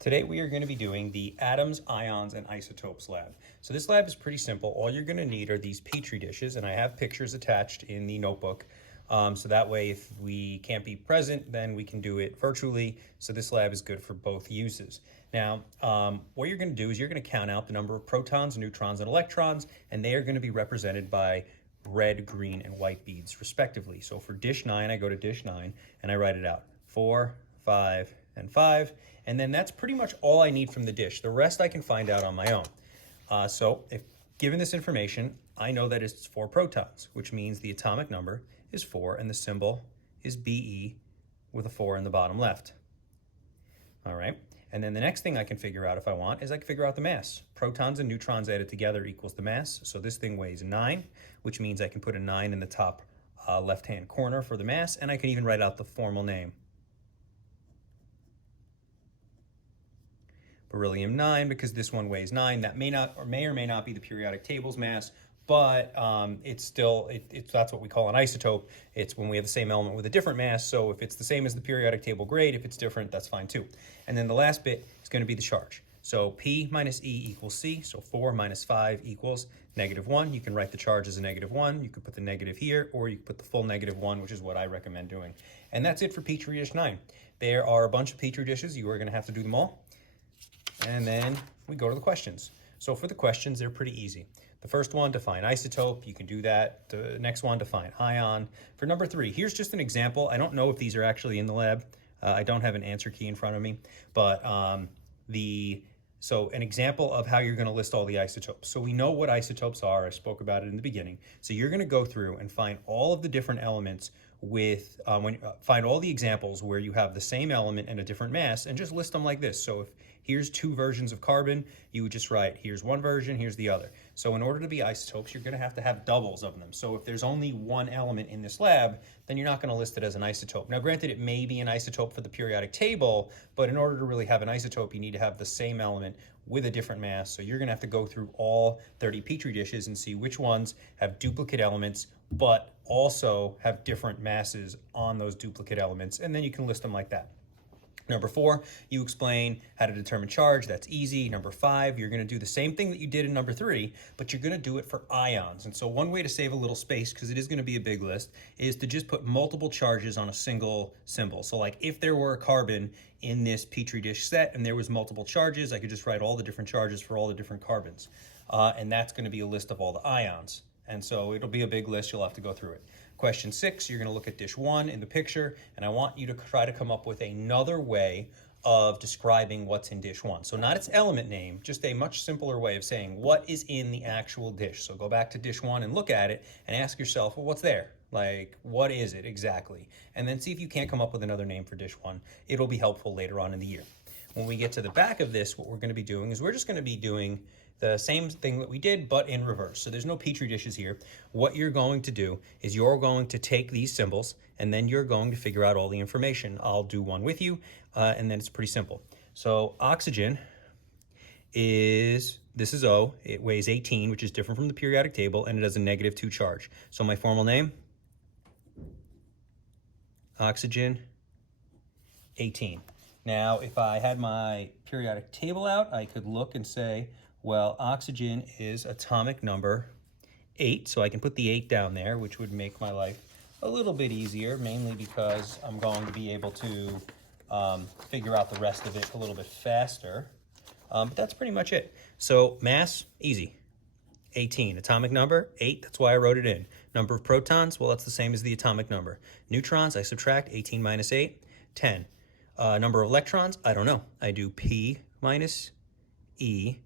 Today we are going to be doing the atoms, ions, and isotopes lab. So this lab is pretty simple. All you're going to need are these Petri dishes, and I have pictures attached in the notebook. So that way if we can't be present, then we can do it virtually. So this lab is good for both uses. Now, what you're going to do is you're going to count out the number of protons, neutrons, and electrons, and they are going to be represented by red, green, and white beads respectively. So for dish 9, I go to dish 9 and I write it out. 4, 5, and 5. And then that's pretty much all I need from the dish. The rest I can find out on my own. So if given this information, I know that it's 4 protons, which means the atomic number is 4 and the symbol is Be with a 4 in the bottom left. All right. And then the next thing I can figure out if I want is I can figure out the mass. Protons and neutrons added together equals the mass. So this thing weighs 9, which means I can put a 9 in the top left-hand corner for the mass, and I can even write out the formal name. Beryllium 9, because this one weighs 9. That may or may not be the periodic table's mass, but it's still, that's what we call an isotope. It's when we have the same element with a different mass. So if it's the same as the periodic table, great. If it's different, that's fine too. And then the last bit is going to be the charge. So P minus E equals C. So 4 minus 5 equals -1. You can write the charge as a -1. You could put the negative here, or you could put the full -1, which is what I recommend doing. And that's it for Petri dish 9. There are a bunch of Petri dishes. You are going to have to do them all. And then we go to the questions. So for the questions, they're pretty easy. The first one, define isotope. You can do that. The next one, define ion. For number 3, here's just an example. I don't know if these are actually in the lab. I don't have an answer key in front of me, but so an example of how you're going to list all the isotopes. So we know what isotopes are. I spoke about it in the beginning. So you're going to go through and find all of the different elements with, find all the examples where you have the same element and a different mass, and just list them like this. So if here's 2 versions of carbon, you would just write, here's one version, here's the other. So in order to be isotopes, you're going to have doubles of them. So if there's only one element in this lab, then you're not going to list it as an isotope. Now, granted, it may be an isotope for the periodic table, but in order to really have an isotope, you need to have the same element with a different mass. So you're going to have to go through all 30 Petri dishes and see which ones have duplicate elements, but also have different masses on those duplicate elements, and then you can list them like that. Number 4, you explain how to determine charge. That's easy. Number 5, you're going to do the same thing that you did in number 3, but you're going to do it for ions. And so one way to save a little space, because it is going to be a big list, is to just put multiple charges on a single symbol. So like if there were a carbon in this Petri dish set and there was multiple charges, I could just write all the different charges for all the different carbons. And that's going to be a list of all the ions. And so it'll be a big list. You'll have to go through it. Question 6, you're going to look at dish 1 in the picture, and I want you to try to come up with another way of describing what's in dish 1. So not its element name, just a much simpler way of saying what is in the actual dish. So go back to dish 1 and look at it and ask yourself, well, what's there? Like, what is it exactly? And then see if you can't come up with another name for dish 1. It'll be helpful later on in the year. When we get to the back of this, what we're going to be doing is we're just going to be doing the same thing that we did, but in reverse. So there's no Petri dishes here. What you're going to do is you're going to take these symbols, and then you're going to figure out all the information. I'll do one with you, and then it's pretty simple. So oxygen this is O. It weighs 18, which is different from the periodic table, and it has a -2 charge. So my formal name, oxygen 18. Now, if I had my periodic table out, I could look and say, well, oxygen is atomic number 8, so I can put the 8 down there, which would make my life a little bit easier, mainly because I'm going to be able to figure out the rest of it a little bit faster. But that's pretty much it. So mass, easy. 18. Atomic number, 8. That's why I wrote it in. Number of protons, well, that's the same as the atomic number. Neutrons, I subtract 18 minus 8, 10. Number of electrons, I don't know. I do P minus E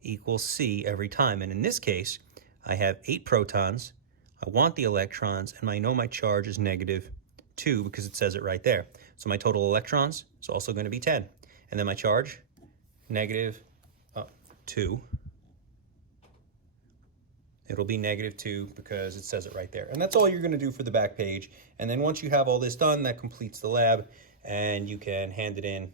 equals C every time. And in this case, I have 8 protons. I want the electrons, and I know my charge is -2 because it says it right there. So my total electrons is also going to be 10. And then my charge, -2. It'll be -2 because it says it right there. And that's all you're going to do for the back page. And then once you have all this done, that completes the lab, and you can hand it in